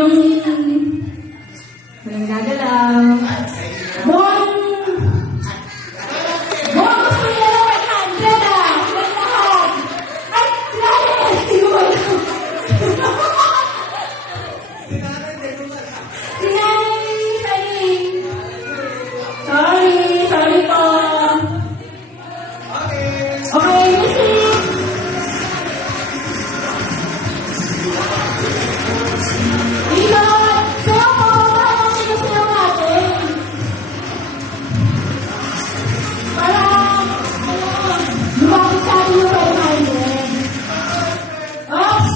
Yung walang gagalaw. Bon! Bon! Gusto niya na 100 ah! Silang lahat! Ay! Sinanay! Sorry po. Okay, music! Dito! Sayo po! Para ang sinasayaw natin. Para, lumapit sa atin yung 500. Oops!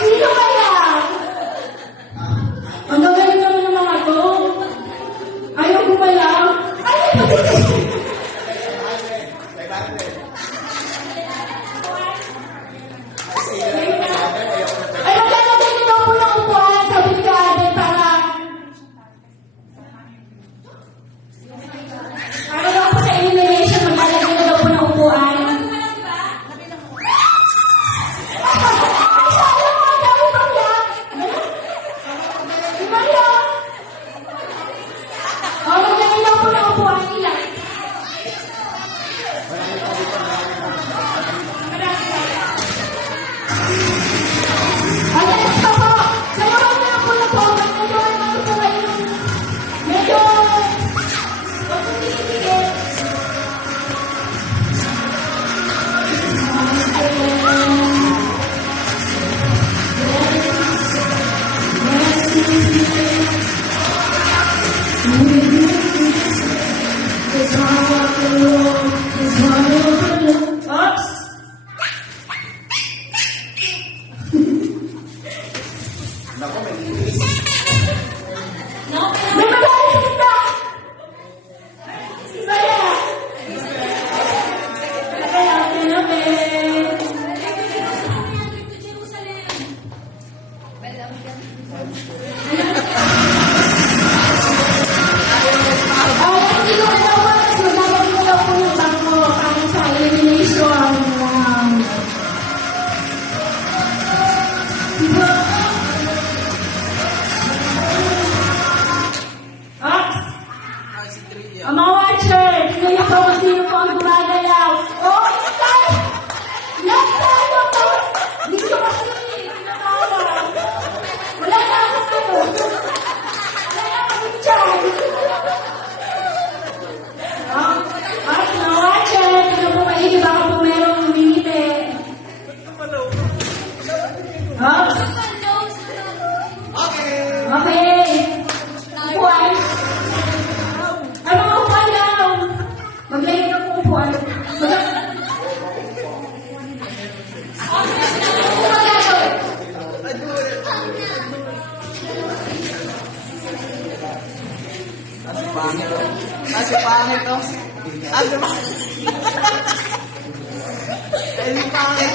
Sino kaya? Ang gagaling naman ng mga to. Ayaw gumalaw. Ayaw pati. Ay, maglalagay nyo daw po ng upuan sa Wilgarden para daw po sa elimination, maglalagay na daw po ng upuan. Ay, sayang mo, ang dami pang yak. Di ba yan? O, maglagay daw po ng upuan nila. Ayan, next pa po. Sayawan na lang po na po. Medyo ano po kayo. Medyo huwag kong titigil. Oops! May magaling kita! Si Maya! Hindi ko katawa kasi magagawin ko daw po yung bangko para sa elimination. Oops! Ang mga watcher, tingnan niyo po kung sino po ang gumagalaw. Oh, tayo! Lahat tayo po! Hindi ko kasi pinatawa. Wala na akong ano. Wala na akong chan. Oops, mga watcher, tingnan po maigi baka po merong humingiti. Oops! Okay. Upuan. Ay, mga upuan daw. Maglagay ng upuan. Kasi pangit to. Ano ba? Ay, pangit.